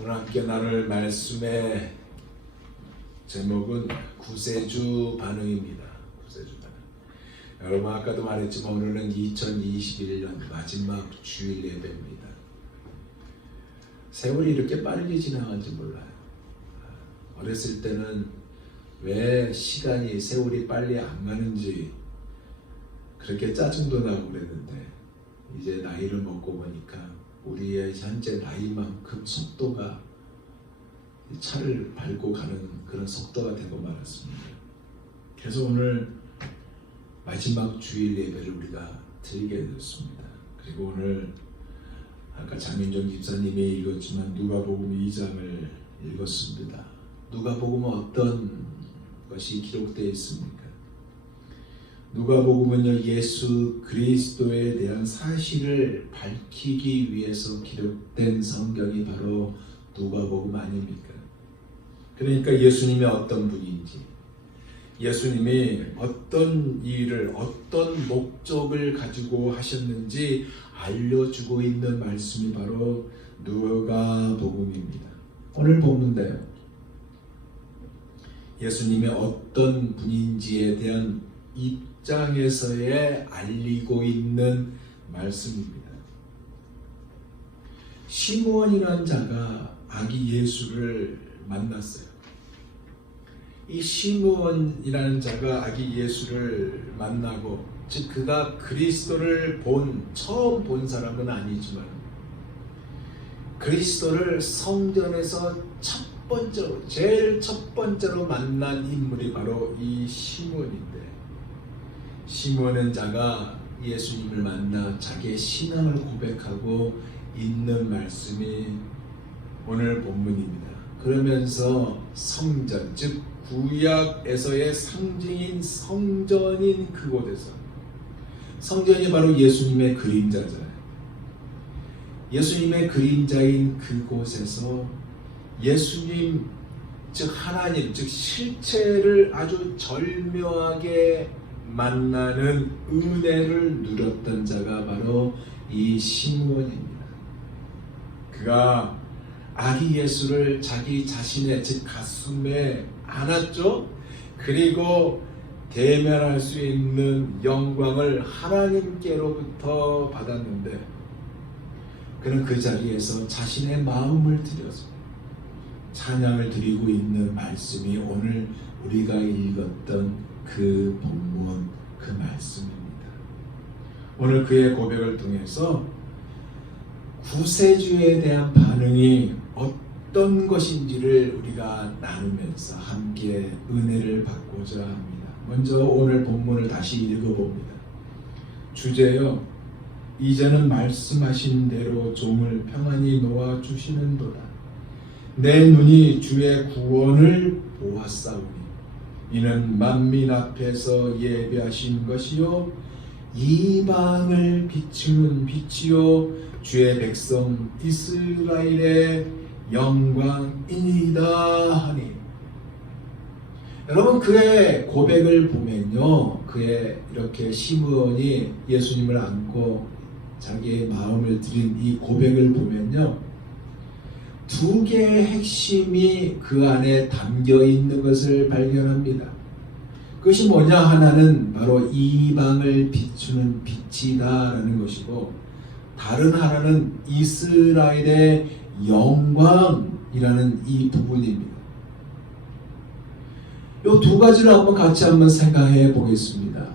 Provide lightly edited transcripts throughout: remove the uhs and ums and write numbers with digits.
오늘 함께 나눌 말씀의 제목은 구세주 반응입니다. 구세주 반응. 여러분 아까도 말했지만 오늘은 2021년 마지막 주일 예배입니다. 세월이 이렇게 빠르게 지나간지 몰라요. 어렸을 때는 왜 시간이 세월이 빨리 안 가는지 그렇게 짜증도 나고 그랬는데 이제 나이를 먹고 보니까 우리의 현재 나이만큼 속도가 차를 밟고 가는 그런 속도가 되고 말았습니다. 그래서 오늘 마지막 주일 예배를 우리가 드리게 되었습니다. 그리고 오늘 아까 장민정 집사님이 읽었지만 누가복음 2장을 읽었습니다. 누가복음은 어떤 것이 기록되어 있습니까? 누가복음은요, 예수 그리스도에 대한 사실을 밝히기 위해서 기록된 성경이 바로 누가복음 아닙니까? 그러니까 예수님이 어떤 분인지, 예수님이 어떤 일을, 어떤 목적을 가지고 하셨는지 알려주고 있는 말씀이 바로 누가복음입니다. 오늘 본문인데요, 예수님이 어떤 분인지에 대한 입장에서의 알리고 있는 말씀입니다. 시므온이라는 자가 아기 예수를 만났어요. 이 시므온이라는 자가 아기 예수를 만나고, 즉 그가 그리스도를 처음 본 사람은 아니지만 그리스도를 성전에서 제일 첫 번째로 만난 인물이 바로 이 시므온인데, 시므온은 자가 예수님을 만나 자기의 신앙을 고백하고 있는 말씀이 오늘 본문입니다. 그러면서 성전, 즉 구약에서의 상징인 성전인 그곳에서, 성전이 바로 예수님의 그림자잖아요. 예수님의 그림자인 그곳에서 예수님, 즉 하나님, 즉 실체를 아주 절묘하게 만나는 은혜를 누렸던 자가 바로 이 시므온입니다. 그가 아기 예수를 자기 자신의, 즉 가슴에 안았죠. 그리고 대면할 수 있는 영광을 하나님께로부터 받았는데, 그는 그 자리에서 자신의 마음을 들여서 찬양을 드리고 있는 말씀이 오늘 우리가 읽었던 그 본문, 그 말씀입니다. 오늘 그의 고백을 통해서 구세주에 대한 반응이 어떤 것인지를 우리가 나누면서 함께 은혜를 받고자 합니다. 먼저 오늘 본문을 다시 읽어봅니다. 주제요, 이제는 말씀하신 대로 종을 평안히 놓아주시는도다. 내 눈이 주의 구원을 보았사오니 이는 만민 앞에서 예배하신 것이요 이방을 비추는 빛이요 주의 백성 이스라엘의 영광이니이다 하니. 여러분, 그의 고백을 보면요, 그의 이렇게 시므온이 예수님을 안고 자기의 마음을 드린 이 고백을 보면요, 두 개의 핵심이 그 안에 담겨 있는 것을 발견합니다. 그것이 뭐냐? 하나는 바로 이방을 비추는 빛이다라는 것이고, 다른 하나는 이스라엘의 영광이라는 이 부분입니다. 이 두 가지를 같이 한번 생각해 보겠습니다.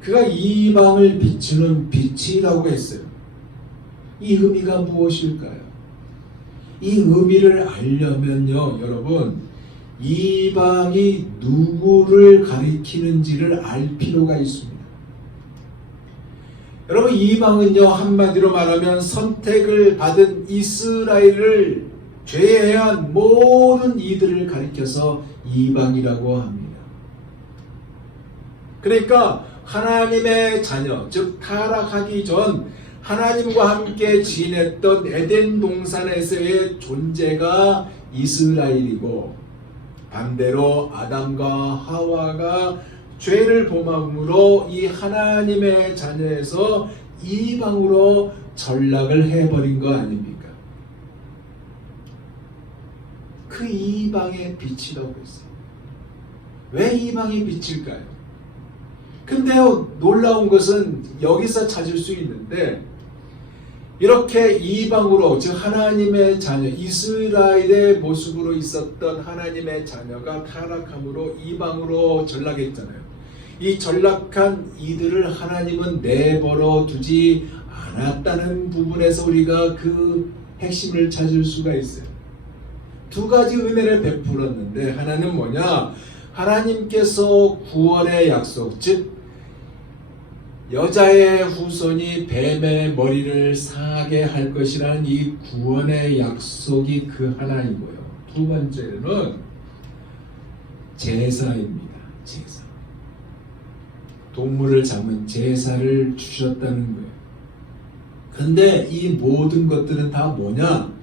그가 이방을 비추는 빛이라고 했어요. 이 의미가 무엇일까요? 이 의미를 알려면요, 여러분, 이방이 누구를 가리키는지를 알 필요가 있습니다. 여러분, 이방은요, 한마디로 말하면 선택을 받은 이스라엘을 죄해한 모든 이들을 가리켜서 이방이라고 합니다. 그러니까 하나님의 자녀, 즉 타락하기 전 하나님과 함께 지냈던 에덴 동산에서의 존재가 이스라엘이고, 반대로 아담과 하와가 죄를 범함으로 이 하나님의 자녀에서 이방으로 전락을 해버린 거 아닙니까? 그 이방의 빛이라고 했어요. 왜 이방의 빛일까요? 근데요, 놀라운 것은 여기서 찾을 수 있는데, 이렇게 이방으로, 즉 하나님의 자녀, 이스라엘의 모습으로 있었던 하나님의 자녀가 타락함으로 이방으로 전락했잖아요. 이 전락한 이들을 하나님은 내버려 두지 않았다는 부분에서 우리가 그 핵심을 찾을 수가 있어요. 두 가지 은혜를 베풀었는데, 하나는 뭐냐? 하나님께서 구원의 약속, 즉 여자의 후손이 뱀의 머리를 상하게 할 것이라는 이 구원의 약속이 그 하나이고요. 두 번째는 제사입니다. 제사. 동물을 잡은 제사를 주셨다는 거예요. 근데 이 모든 것들은 다 뭐냐?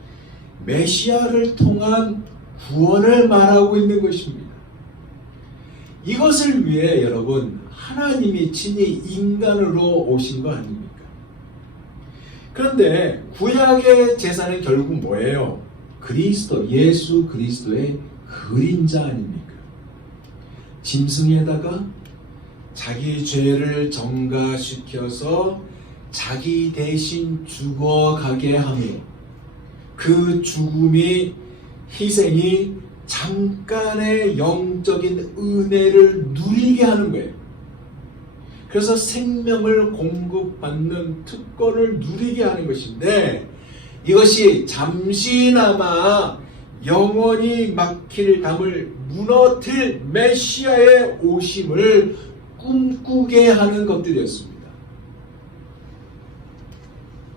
메시아를 통한 구원을 말하고 있는 것입니다. 이것을 위해 여러분, 하나님이 친히 인간으로 오신 거 아닙니까? 그런데 구약의 제사는 결국 뭐예요? 그리스도, 예수 그리스도의 그림자 아닙니까? 짐승에다가 자기 죄를 전가시켜서 자기 대신 죽어가게 하며, 그 죽음이, 희생이 잠깐의 영적인 은혜를 누리게 하는 거예요. 그래서 생명을 공급받는 특권을 누리게 하는 것인데, 이것이 잠시나마 영원히 막힐 담을 무너뜨릴 메시아의 오심을 꿈꾸게 하는 것들이었습니다.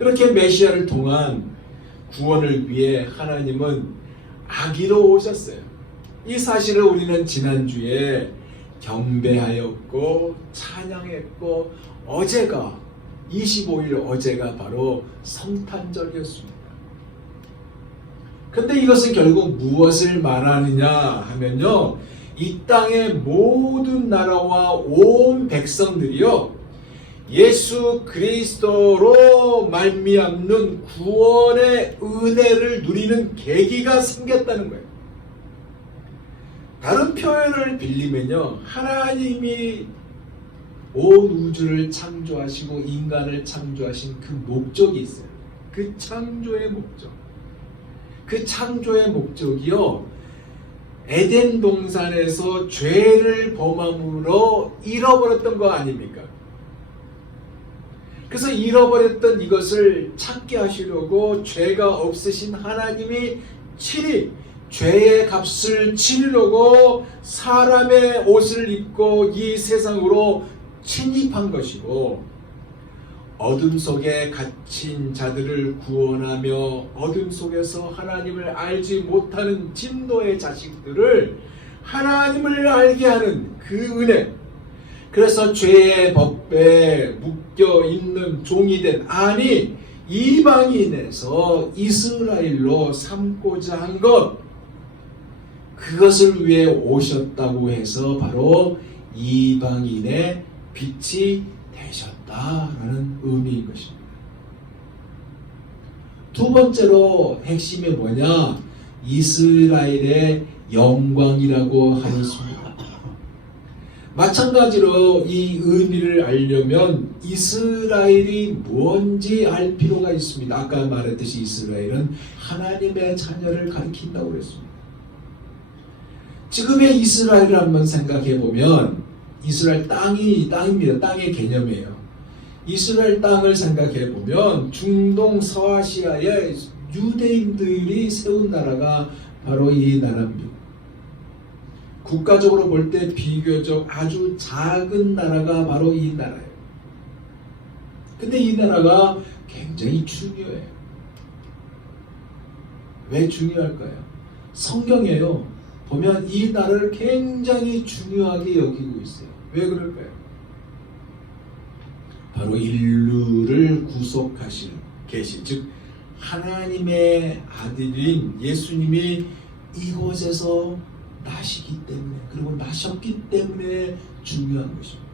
이렇게 메시아를 통한 구원을 위해 하나님은 아기로 오셨어요. 이 사실을 우리는 지난주에 경배하였고 찬양했고, 어제가 25일 어제가 바로 성탄절이었습니다. 근데 이것은 결국 무엇을 말하느냐 하면요, 이 땅의 모든 나라와 온 백성들이요, 예수 그리스도로 말미암는 구원의 은혜를 누리는 계기가 생겼다는 거예요. 다른 표현을 빌리면요, 하나님이 온 우주를 창조하시고 인간을 창조하신 그 목적이 있어요. 그 창조의 목적. 그 창조의 목적이요, 에덴 동산에서 죄를 범함으로 잃어버렸던 거 아닙니까? 그래서 잃어버렸던 이것을 찾게 하시려고 죄가 없으신 하나님이 친히 죄의 값을 치르려고 사람의 옷을 입고 이 세상으로 침입한 것이고, 어둠 속에 갇힌 자들을 구원하며 어둠 속에서 하나님을 알지 못하는 진노의 자식들을 하나님을 알게 하는 그 은혜, 그래서 죄의 법에 묶여 있는 종이 된, 아니 이방인에서 이스라엘로 삼고자 한 것, 그것을 위해 오셨다고 해서 바로 이방인의 빛이 되셨다라는 의미인 것입니다. 두 번째로 핵심이 뭐냐? 이스라엘의 영광이라고 하였습니다. 마찬가지로 이 의미를 알려면 이스라엘이 뭔지 알 필요가 있습니다. 아까 말했듯이 이스라엘은 하나님의 자녀를 가리킨다고 그랬습니다. 지금의 이스라엘을 한번 생각해 보면, 이스라엘 땅입니다. 땅의 개념이에요. 이스라엘 땅을 생각해 보면 중동 서아시아의 유대인들이 세운 나라가 바로 이 나라입니다. 국가적으로 볼 때 비교적 아주 작은 나라가 바로 이 나라예요. 근데 이 나라가 굉장히 중요해요. 왜 중요할까요? 성경에요, 보면 이 나라를 굉장히 중요하게 여기고 있어요. 왜 그럴까요? 바로 인류를 구속하실 계신, 즉 하나님의 아들인 예수님이 이곳에서 나시기 때문에, 그리고 나셨기 때문에 중요한 것입니다.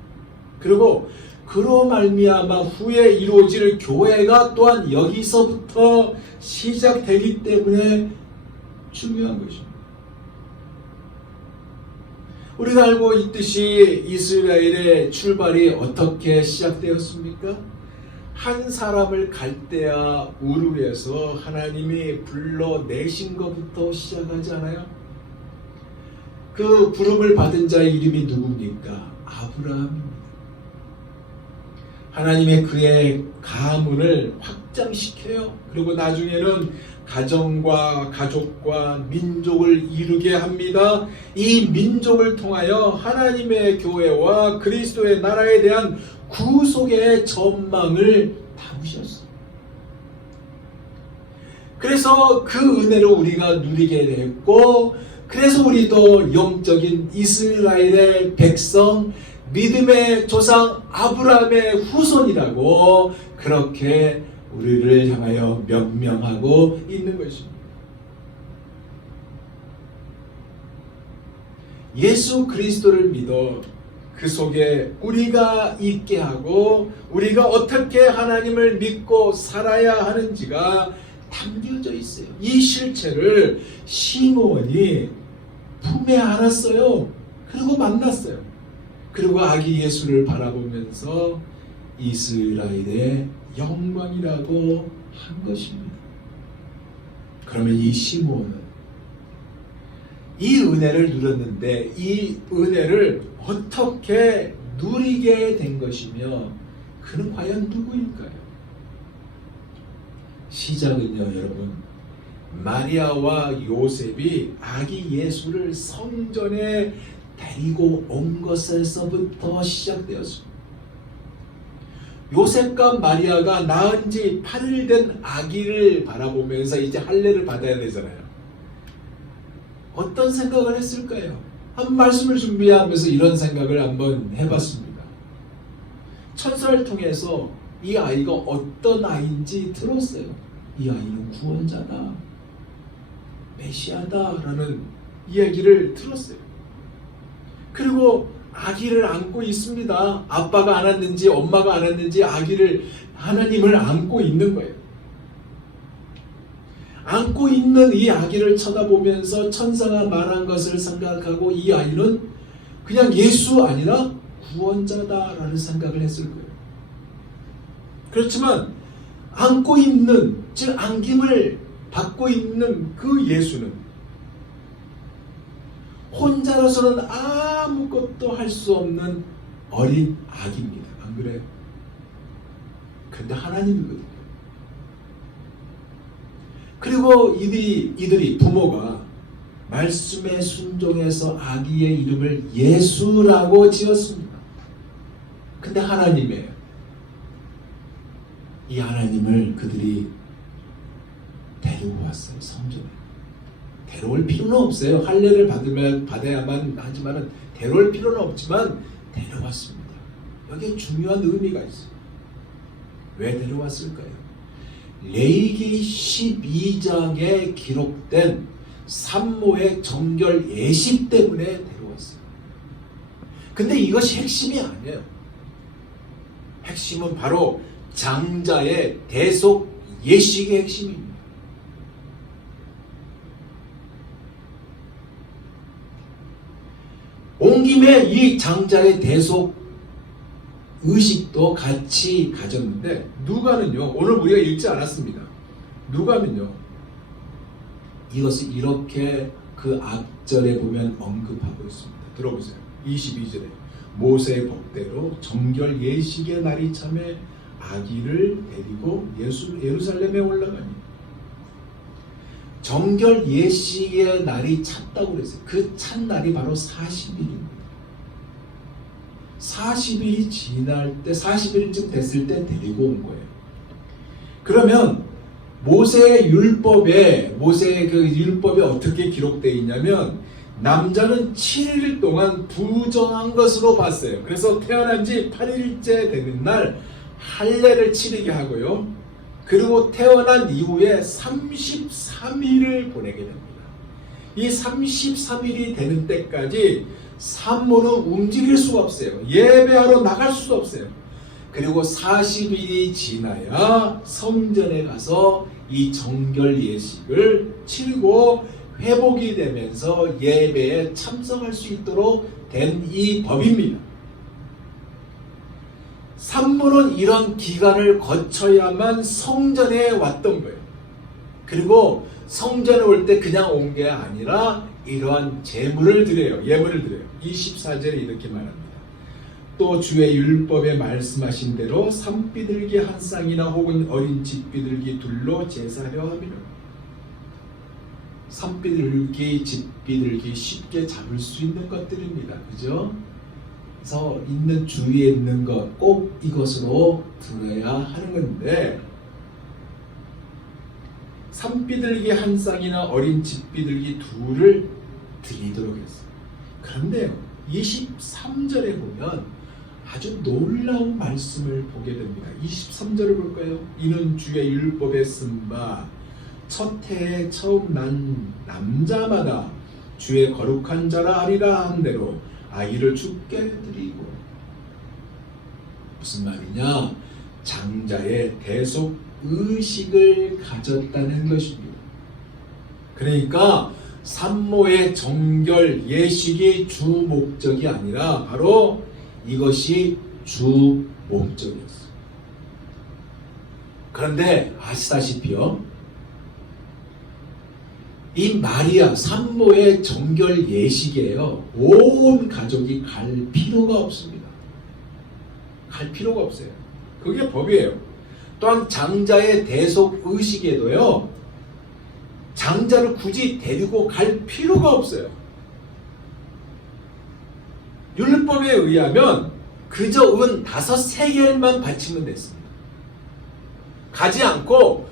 그리고 그로 말미암아 후에 이루어질 교회가 또한 여기서부터 시작되기 때문에 중요한 것입니다. 우리가 알고 있듯이 이스라엘의 출발이 어떻게 시작되었습니까? 한 사람을 갈대아 우르에서 하나님이 불러내신 것부터 시작하지 않아요? 그 부름을 받은 자의 이름이 누굽니까? 아브라함입니다. 하나님의 그의 가문을 확장시켜요. 그리고 나중에는 가정과 가족과 민족을 이루게 합니다. 이 민족을 통하여 하나님의 교회와 그리스도의 나라에 대한 구속의 전망을 담으셨어요. 그래서 그 은혜를 우리가 누리게 됐고, 그래서 우리도 영적인 이스라엘의 백성, 믿음의 조상 아브라함의 후손이라고 그렇게 우리를 향하여 명명하고 있는 것입니다. 예수 그리스도를 믿어 그 속에 우리가 있게 하고 우리가 어떻게 하나님을 믿고 살아야 하는지가 담겨져 있어요. 이 실체를 시므온이 품에 안았어요. 그리고 만났어요. 그리고 아기 예수를 바라보면서 이스라엘의 영광이라고 한 것입니다. 그러면 이 시므온은 이 은혜를 누렸는데 이 은혜를 어떻게 누리게 된 것이며 그는 과연 누구일까요? 시작은요, 여러분, 마리아와 요셉이 아기 예수를 성전에 데리고 온 것에서부터 시작되었습니다. 요셉과 마리아가 낳은 지 8일 된 아기를 바라보면서 이제 할례를 받아야 되잖아요. 어떤 생각을 했을까요? 한 말씀을 준비하면서 이런 생각을 한번 해봤습니다. 천사를 통해서 이 아이가 어떤 아이인지 들었어요. 이 아이는 구원자다, 메시아다라는 이야기를 들었어요. 그리고 아기를 안고 있습니다. 아빠가 안았는지 엄마가 안았는지 아기를, 하나님을 안고 있는 거예요. 안고 있는 이 아기를 쳐다보면서 천사가 말한 것을 생각하고 이 아이는 그냥 예수 아니라 구원자다라는 생각을 했을 거예요. 그렇지만 안고 있는, 즉 안김을 받고 있는 그 예수는 혼자로서는 아무것도 할 수 없는 어린 아기입니다. 안 그래요? 근데 하나님이거든요. 그리고 이들이 부모가 말씀에 순종해서 아기의 이름을 예수라고 지었습니다. 근데 하나님이에요. 이 하나님을 그들이 데리고 왔어요. 성전에. 데려올 필요는 없어요. 할례를 받아야만 하지만 데려올 필요는 없지만 데려왔습니다. 여기에 중요한 의미가 있어요. 왜 데려왔을까요? 레위기 12장에 기록된 산모의 정결 예식 때문에 데려왔어요. 근데 이것이 핵심이 아니에요. 핵심은 바로 장자의 대속 예식의 핵심입니다. 온 김에 이 장자의 대속 의식도 같이 가졌는데 누가는요, 오늘 우리가 읽지 않았습니다. 누가는요, 이것을 이렇게 그 앞절에 보면 언급하고 있습니다. 들어보세요. 22절에 모세의 법대로 정결 예식의 날이 참에 아기를 데리고 예루살렘에 올라가니, 정결 예식의 날이 찼다고 그랬어요. 그 찬 날이 바로 40일입니다. 40일이 지날 때, 40일쯤 됐을 때 데리고 온 거예요. 그러면 모세의 율법에 어떻게 기록되어 있냐면, 남자는 7일 동안 부정한 것으로 봤어요. 그래서 태어난 지 8일째 되는 날 할례를 치르게 하고요. 그리고 태어난 이후에 33일을 보내게 됩니다. 이 33일이 되는 때까지 산모는 움직일 수가 없어요. 예배하러 나갈 수도 없어요. 그리고 40일이 지나야 성전에 가서 이 정결 예식을 치르고 회복이 되면서 예배에 참석할 수 있도록 된 이 법입니다. 산모는 이런 기간을 거쳐야만 성전에 왔던 거예요. 그리고 성전에 올 때 그냥 온 게 아니라 이러한 제물을 드려요. 예물을 드려요. 24절에 이렇게 말합니다. 또 주의 율법에 말씀하신 대로 산비둘기 한 쌍이나 혹은 어린 집비둘기 둘로 제사하려 함이라. 산비둘기, 집비둘기 쉽게 잡을 수 있는 것들입니다. 그죠? 그래서 있는 주위에 있는 것 꼭 이것으로 들어야 하는 건데, 산비둘기 한 쌍이나 어린 집비둘기 둘을 드리도록 했어요. 그런데 23절에 보면 아주 놀라운 말씀을 보게 됩니다. 23절을 볼까요? 이는 주의 율법에 쓴 바 첫 해에 처음 난 남자마다 주의 거룩한 자라 하리라 한 대로 아이를 주께 드리고. 무슨 말이냐? 장자의 대속 의식을 가졌다는 것입니다. 그러니까 산모의 정결 예식이 주 목적이 아니라 바로 이것이 주 목적이었어요. 그런데 아시다시피요, 이 마리아 산모의 정결 예식이에요. 온 가족이 갈 필요가 없습니다. 갈 필요가 없어요. 그게 법이에요. 또한 장자의 대속 의식에도요, 장자를 굳이 데리고 갈 필요가 없어요. 율법에 의하면 그저 은 5세겔만 바치면 됐습니다. 가지 않고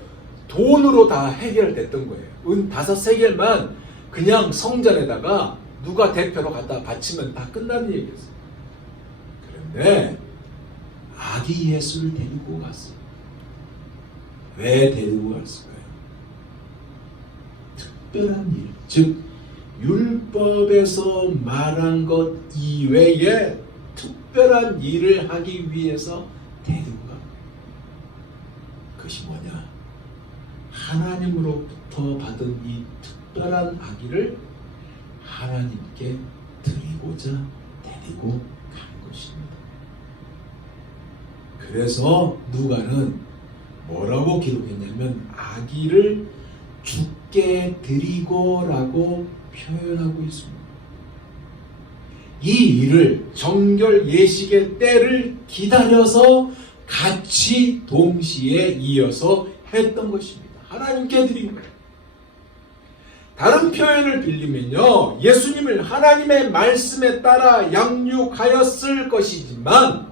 돈으로 다 해결됐던 거예요. 은 5세겔만 그냥 성전에다가 누가 대표로 갖다 바치면 다 끝나는 얘기였어요. 그런데 아기 예수를 데리고 갔어요. 왜 데리고 갔을까요? 특별한 일, 즉 율법에서 말한 것 이외에 특별한 일을 하기 위해서 데리고 간 거예요. 그것이 뭐냐? 하나님으로부터 받은 이 특별한 아기를 하나님께 드리고자 데리고 간 것입니다. 그래서 누가는 뭐라고 기록했냐면 아기를 주께 드리고 라고 표현하고 있습니다. 이 일을 정결 예식의 때를 기다려서 같이 동시에 이어서 했던 것입니다. 하나님께 드린 거예요. 다른 표현을 빌리면요, 예수님을 하나님의 말씀에 따라 양육하였을 것이지만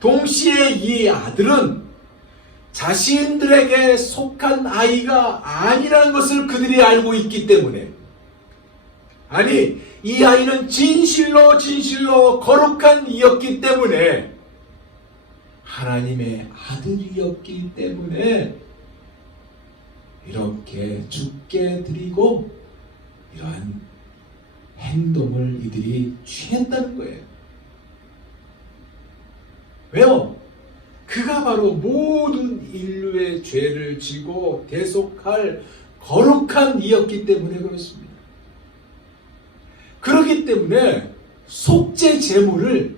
동시에 이 아들은 자신들에게 속한 아이가 아니라는 것을 그들이 알고 있기 때문에, 아니 이 아이는 진실로 거룩한 이였기 때문에, 하나님의 아들이었기 때문에 이렇게 주께 드리고 이러한 행동을 이들이 취했다는 거예요. 왜요? 그가 바로 모든 인류의 죄를 지고 대속할 거룩한 이였기 때문에 그렇습니다. 그렇기 때문에 속죄 제물을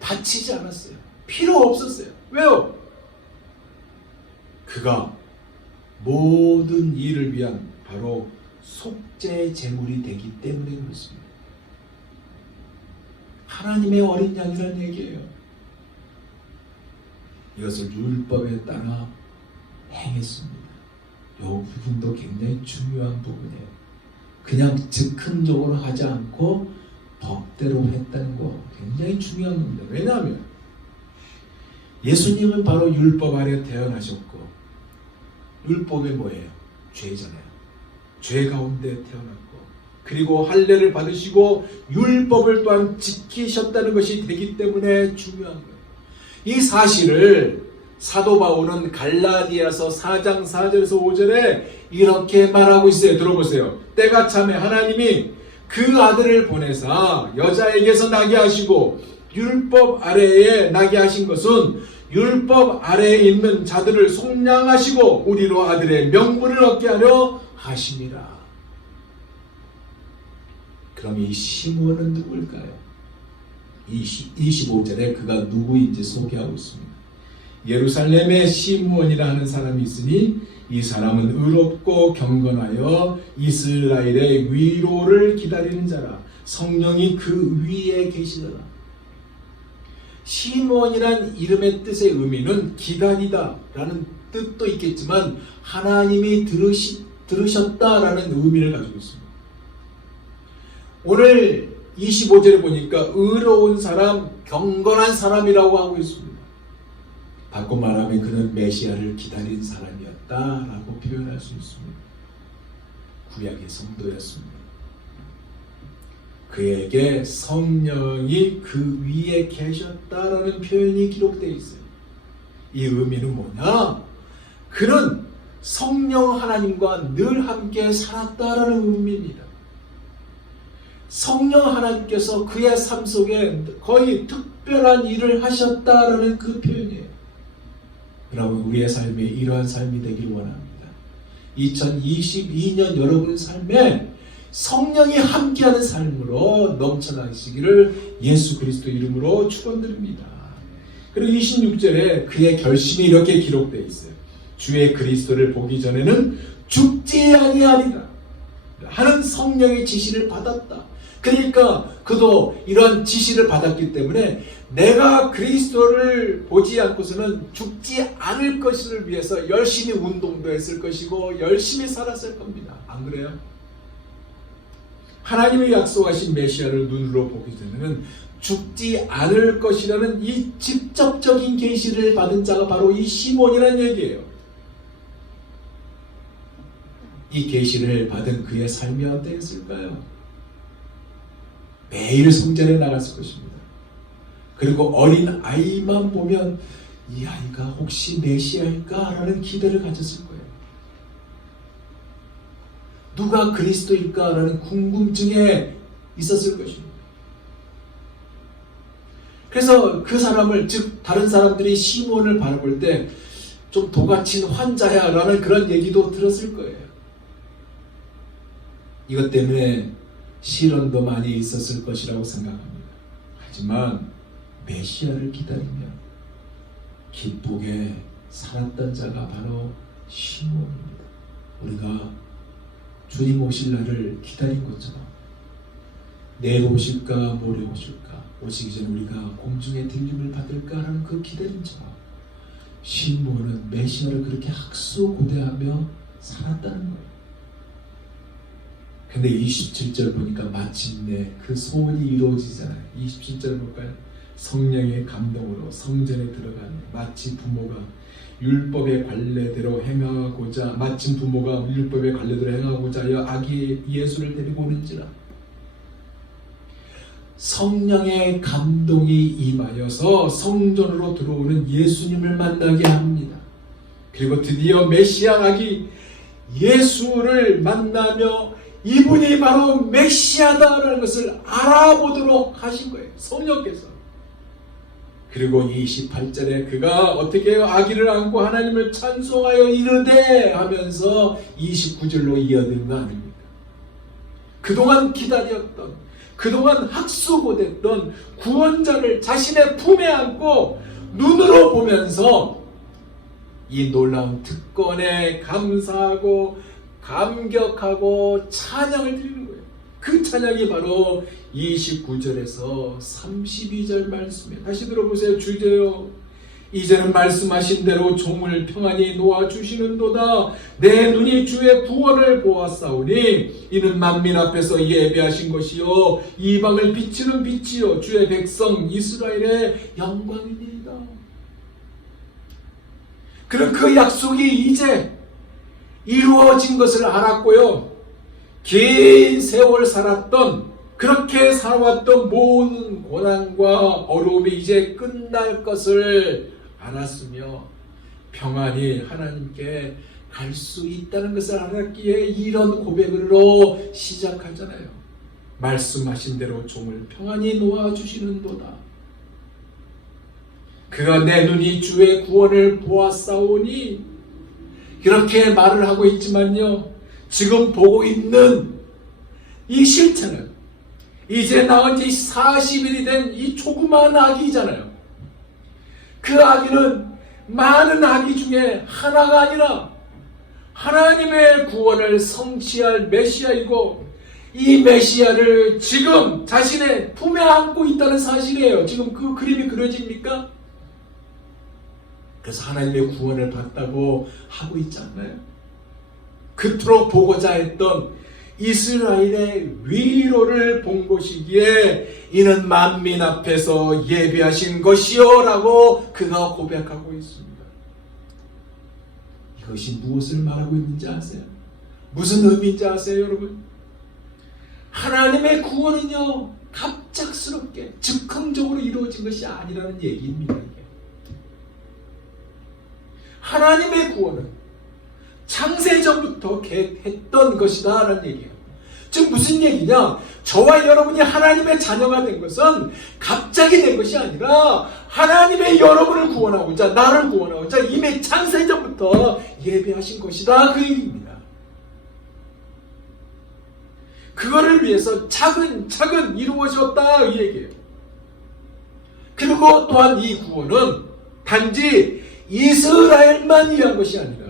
바치지 않았어요. 필요 없었어요. 왜요? 그가 모든 일을 위한 바로 속죄 제물이 되기 때문에 그렇습니다. 하나님의 어린 양이라는 얘기예요. 이것을 율법에 따라 행했습니다. 이 부분도 굉장히 중요한 부분이에요. 그냥 즉흥적으로 하지 않고 법대로 했다는 거 굉장히 중요한 겁니다. 왜냐하면 예수님은 바로 율법 아래 태어나셨고, 율법이 뭐예요? 죄잖아요. 죄 가운데 태어났고, 그리고 할례를 받으시고 율법을 또한 지키셨다는 것이 되기 때문에 중요한 거예요. 이 사실을 사도 바울은 갈라디아서 4장 4절에서 5절에 이렇게 말하고 있어요. 들어보세요. 때가 참에 하나님이 그 아들을 보내사 여자에게서 나게 하시고 율법 아래에 나게 하신 것은 율법 아래에 있는 자들을 속량하시고 우리로 아들의 명분을 얻게 하려 하심이라. 그럼 이 시므온은 누굴까요? 25절에 그가 누구인지 소개하고 있습니다. 예루살렘에 시므온이라 하는 사람이 있으니 이 사람은 의롭고 경건하여 이스라엘의 위로를 기다리는 자라. 성령이 그 위에 계시더라. 시므온이란 이름의 뜻의 의미는 기다리다 라는 뜻도 있겠지만 하나님이 들으셨다라는 의미를 가지고 있습니다. 오늘 25절에 보니까 의로운 사람, 경건한 사람이라고 하고 있습니다. 바꿔 말하면 그는 메시아를 기다린 사람이었다라고 표현할 수 있습니다. 구약의 성도였습니다. 그에게 성령이 그 위에 계셨다라는 표현이 기록되어 있어요. 이 의미는 뭐냐? 그는 성령 하나님과 늘 함께 살았다라는 의미입니다. 성령 하나님께서 그의 삶 속에 거의 특별한 일을 하셨다라는 그 표현이에요. 여러분, 우리의 삶에 이러한 삶이 되기를 원합니다. 2022년 여러분의 삶에 성령이 함께하는 삶으로 넘쳐나시기를 예수 그리스도 이름으로 축원드립니다. 그리고 26절에 그의 결심이 이렇게 기록되어 있어요. 주의 그리스도를 보기 전에는 죽지 아니하리라 하는 성령의 지시를 받았다. 그러니까 그도 이런 지시를 받았기 때문에 내가 그리스도를 보지 않고서는 죽지 않을 것을 위해서 열심히 운동도 했을 것이고 열심히 살았을 겁니다. 안 그래요? 하나님이 약속하신 메시아를 눈으로 보기 전에는 죽지 않을 것이라는 이 직접적인 계시를 받은 자가 바로 이 시몬이라는 얘기예요. 이 계시를 받은 그의 삶이 어땠을까요? 매일 성전에 나갔을 것입니다. 그리고 어린 아이만 보면 이 아이가 혹시 메시아일까? 라는 기대를 가졌을 거예요. 누가 그리스도일까? 라는 궁금증에 있었을 것입니다. 그래서 그 사람을, 즉 다른 사람들이 시몬을 바라볼 때 좀 도가친 환자야 라는 그런 얘기도 들었을 거예요. 이것 때문에 시련도 많이 있었을 것이라고 생각합니다. 하지만 메시아를 기다리며 기쁘게 살았던 자가 바로 시몬입니다. 우리가 주님 오실 날을 기다린 것처럼 내일 오실까 모레 오실까 오시기 전에 우리가 공중의 들림을 받을까라는 그 기다림처럼 시몬은 메시아를 그렇게 학수고대하며 살았다는 거예요. 근데 27절 보니까 마침내 그 소원이 이루어지잖아요. 27절 볼까요? 성령의 감동으로 성전에 들어가는 마침 부모가 율법의 관례대로 행하고자 하여 아기 예수를 데리고 오는지라. 성령의 감동이 임하여서 성전으로 들어오는 예수님을 만나게 합니다. 그리고 드디어 메시아 아기 예수를 만나며 이분이 바로 메시아다라는 것을 알아보도록 하신 거예요. 성령께서. 그리고 28절에 그가 어떻게 해요? 아기를 안고 하나님을 찬송하여 이르되 하면서 29절로 이어드는 거 아닙니까? 그동안 기다렸던, 그동안 학수고됐던 구원자를 자신의 품에 안고 눈으로 보면서 이 놀라운 특권에 감사하고 감격하고 찬양을 드리는 거예요. 그 찬양이 바로 29절에서 32절 말씀이에요. 다시 들어보세요. 주제요. 이제는 말씀하신 대로 종을 평안히 놓아주시는도다. 내 눈이 주의 구원을 보았사오니 이는 만민 앞에서 예배하신 것이요 이방을 비추는 빛이요 주의 백성 이스라엘의 영광이니이다. 그럼 그 약속이 이제 이루어진 것을 알았고요. 긴 세월 살았던, 그렇게 살아왔던 모든 고난과 어려움이 이제 끝날 것을 알았으며 평안히 하나님께 갈 수 있다는 것을 알았기에 이런 고백으로 시작하잖아요. 말씀하신 대로 종을 평안히 놓아주시는도다. 그가 내 눈이 주의 구원을 보았사오니, 이렇게 말을 하고 있지만요, 지금 보고 있는 이 실체는 이제 낳은 지 40일이 된 이 조그마한 아기잖아요. 그 아기는 많은 아기 중에 하나가 아니라 하나님의 구원을 성취할 메시아이고, 이 메시아를 지금 자신의 품에 안고 있다는 사실이에요. 지금 그 그림이 그려집니까? 그래서 하나님의 구원을 받다고 하고 있지 않나요? 그토록 보고자 했던 이스라엘의 위로를 본 것이기에 이는 만민 앞에서 예비하신 것이요 라고 그가 고백하고 있습니다. 이것이 무엇을 말하고 있는지 아세요? 무슨 의미인지 아세요, 여러분? 하나님의 구원은요, 갑작스럽게 즉흥적으로 이루어진 것이 아니라는 얘기입니다. 하나님의 구원은 창세전부터 계획했던 것이다 라는 얘기예요. 즉 무슨 얘기냐? 저와 여러분이 하나님의 자녀가 된 것은 갑자기 된 것이 아니라 하나님의 여러분을 구원하고자, 나를 구원하고자 이미 창세전부터 예배하신 것이다, 그 얘기입니다. 그거를 위해서 차근차근 이루어졌다, 이 얘기예요. 그리고 또한 이 구원은 단지 이스라엘만 위한 것이 아니라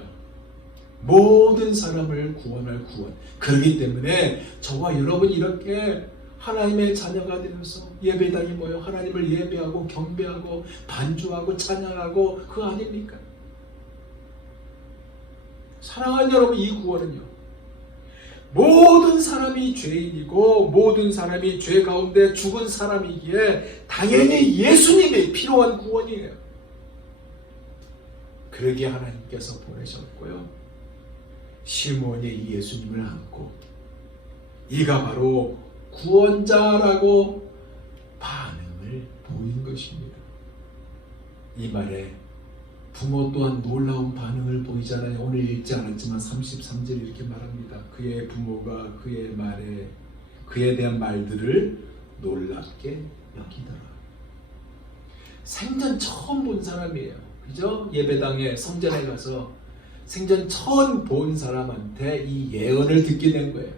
모든 사람을 구원할 구원. 그렇기 때문에 저와 여러분이 이렇게 하나님의 자녀가 되면서 예배당에 모여 하나님을 예배하고 경배하고 반주하고 찬양하고, 그거 아닙니까? 사랑하는 여러분, 이 구원은요, 모든 사람이 죄인이고 모든 사람이 죄 가운데 죽은 사람이기에 당연히 예수님이 필요한 구원이에요. 그러기에 하나님께서 보내셨고요, 시몬이 이 예수님을 안고 이가 바로 구원자라고 반응을 보인 것입니다. 이 말에 부모 또한 놀라운 반응을 보이잖아요. 오늘 읽지 않았지만 33절 이렇게 말합니다. 그의 부모가 그의 말에, 그에 대한 말들을 놀랍게 여기더라. 생전 처음 본 사람이에요. 그죠? 예배당에 성전에 가서 생전 처음 본 사람한테 이 예언을 듣게 된 거예요.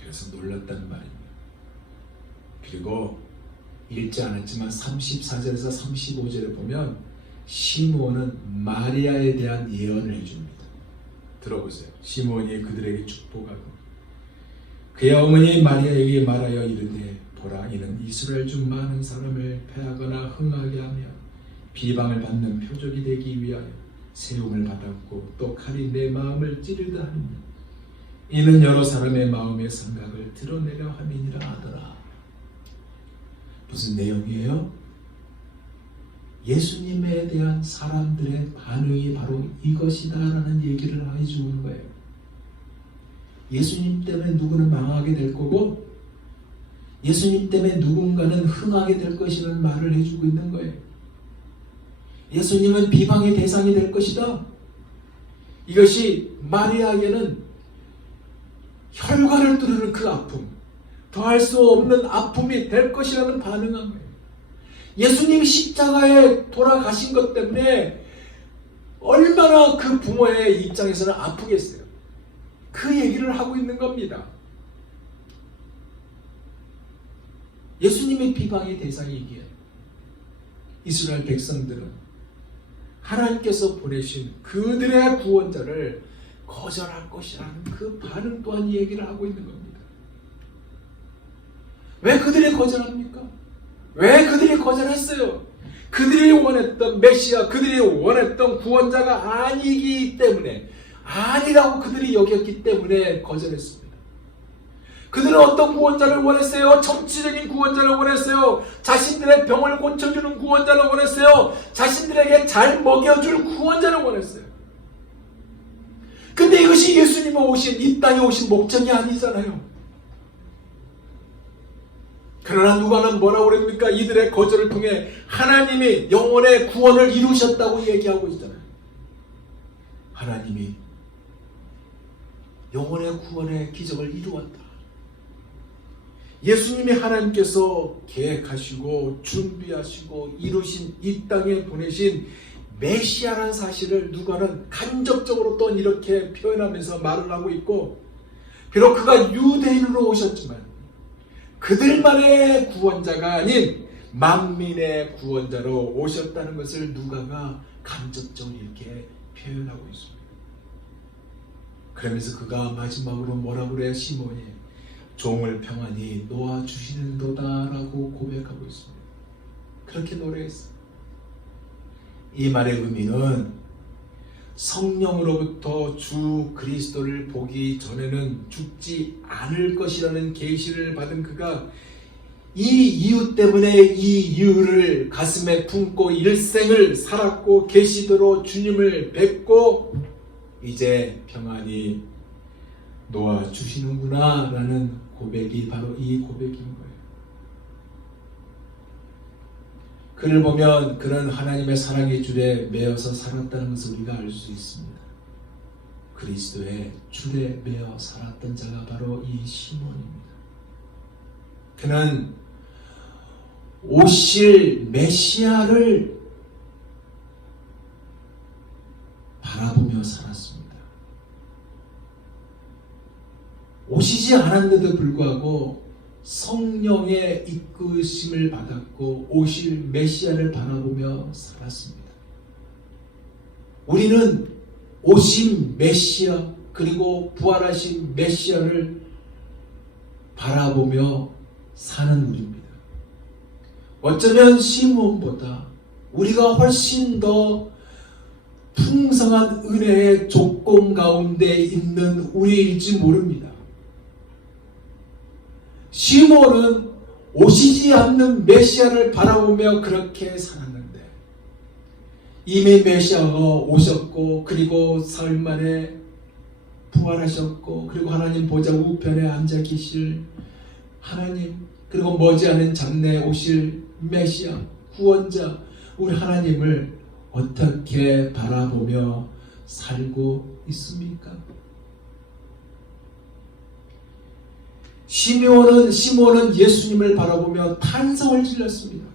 그래서 놀랐다는 말입니다. 그리고 읽지 않았지만 34절에서 35절에 보면 시몬은 마리아에 대한 예언을 해줍니다. 들어보세요. 시몬이 그들에게 축복하고 그의 어머니 마리아에게 말하여 이르되, 보라, 이는 이스라엘 중 많은 사람을 패하거나 흥하게 하며 비방을 받는 표적이 되기 위하여 세움을 받았고 또 칼이 내 마음을 찌르다 하니 이는 여러 사람의 마음의 생각을 드러내려 함이니라 하더라. 무슨 내용이에요? 예수님에 대한 사람들의 반응이 바로 이것이다 라는 얘기를 해주는 거예요. 예수님 때문에 누구는 망하게 될 거고 예수님 때문에 누군가는 흥하게 될 것이라는 말을 해주고 있는 거예요. 예수님은 비방의 대상이 될 것이다. 이것이 마리아에게는 혈관을 뚫는 그 아픔, 더할 수 없는 아픔이 될 것이라는 반응한 거예요. 예수님이 십자가에 돌아가신 것 때문에 얼마나 그 부모의 입장에서는 아프겠어요. 그 얘기를 하고 있는 겁니다. 예수님의 비방의 대상이기에 이스라엘 백성들은 하나님께서 보내신 그들의 구원자를 거절할 것이라는 그 반응 또한 이 얘기를 하고 있는 겁니다. 왜 그들이 거절합니까? 왜 그들이 거절했어요? 그들이 원했던 메시아, 그들이 원했던 구원자가 아니기 때문에, 아니라고 그들이 여겼기 때문에 거절했습니다. 그들은 어떤 구원자를 원했어요? 정치적인 구원자를 원했어요. 자신들의 병을 고쳐주는 구원자를 원했어요. 자신들에게 잘 먹여줄 구원자를 원했어요. 근데 이것이 예수님이 오신, 이 땅에 오신 목적이 아니잖아요. 그러나 누가는 뭐라고 그럽니까? 이들의 거절을 통해 하나님이 영혼의 구원을 이루셨다고 얘기하고 있잖아요. 하나님이 영혼의 구원의 기적을 이루었다. 예수님이 하나님께서 계획하시고 준비하시고 이루신 이 땅에 보내신 메시아라는 사실을 누가는 간접적으로 또 이렇게 표현하면서 말을 하고 있고, 비록 그가 유대인으로 오셨지만 그들만의 구원자가 아닌 만민의 구원자로 오셨다는 것을 누가가 간접적으로 이렇게 표현하고 있습니다. 그러면서 그가 마지막으로 뭐라고 그래요? 시몬이 종을 평안히 놓아주시는도다 라고 고백하고 있습니다. 그렇게 노래했어요. 이 말의 의미는 성령으로부터 주 그리스도를 보기 전에는 죽지 않을 것이라는 계시를 받은 그가 이 이유 때문에 이 이유를 가슴에 품고 일생을 살았고 계시도로 주님을 뵙고 이제 평안히 놓아주시는구나 라는 고백이 바로 이 고백인 거예요. 그를 보면 그는 하나님의 사랑의 줄에 매어서 살았다는 것을 우리가 알 수 있습니다. 그리스도의 줄에 매어 살았던 자가 바로 이 시몬입니다. 그는 오실 메시아를 바라보며 살았습니다. 오시지 않았는데도 불구하고 성령의 이끄심을 받았고 오실 메시아를 바라보며 살았습니다. 우리는 오신 메시아 그리고 부활하신 메시아를 바라보며 사는 우리입니다. 어쩌면 시몬보다 우리가 훨씬 더 풍성한 은혜의 조건 가운데 있는 우리일지 모릅니다. 시몬은 오시지 않는 메시아를 바라보며 그렇게 살았는데 이미 메시아가 오셨고 그리고 사흘 만에 부활하셨고 그리고 하나님 보좌 우편에 앉아 계실 하나님 그리고 머지않은 장래에 오실 메시아 구원자 우리 하나님을 어떻게 바라보며 살고 있습니까? 시몬은 예수님을 바라보며 탄성을 질렀습니다.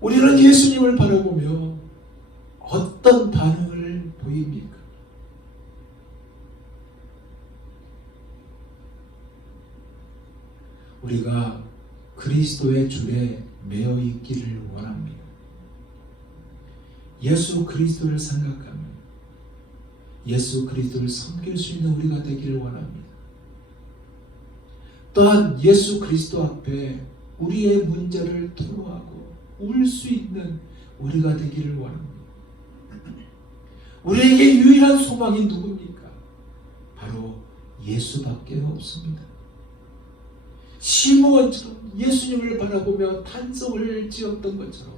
우리는 예수님을 바라보며 어떤 반응을 보입니까? 우리가 그리스도의 줄에 매어 있기를 원합니다. 예수 그리스도를 생각하며 예수 그리스도를 섬길 수 있는 우리가 되기를 원합니다. 또한 예수 그리스도 앞에 우리의 문제를 토로하고 울 수 있는 우리가 되기를 원합니다. 우리에게 유일한 소망이 누굽니까? 바로 예수밖에 없습니다. 시므온처럼 예수님을 바라보며 탄성을 지었던 것처럼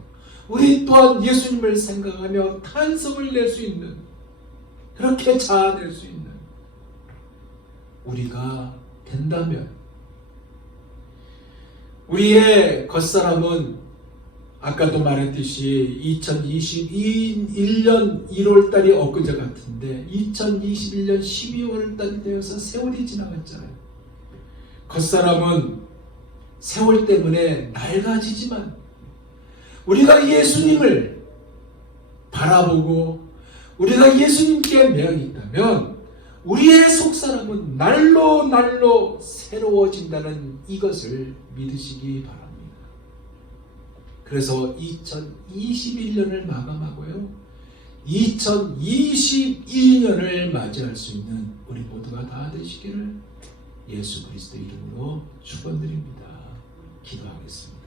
우리 또한 예수님을 생각하며 탄성을 낼 수 있는 그렇게 자아낼 수 있는 우리가 된다면 우리의 겉사람은 아까도 말했듯이 2021년 1월달이 엊그제 같은데 2021년 12월달이 되어서 세월이 지나갔잖아요. 겉사람은 세월 때문에 낡아지지만 우리가 예수님을 바라보고 우리가 예수님께 매여 있다면 우리의 속사람은 날로 새로워진다는 이것을 믿으시기 바랍니다. 그래서 2021년을 마감하고요 2022년을 맞이할 수 있는 우리 모두가 다 되시기를 예수 그리스도 이름으로 축원드립니다. 기도하겠습니다.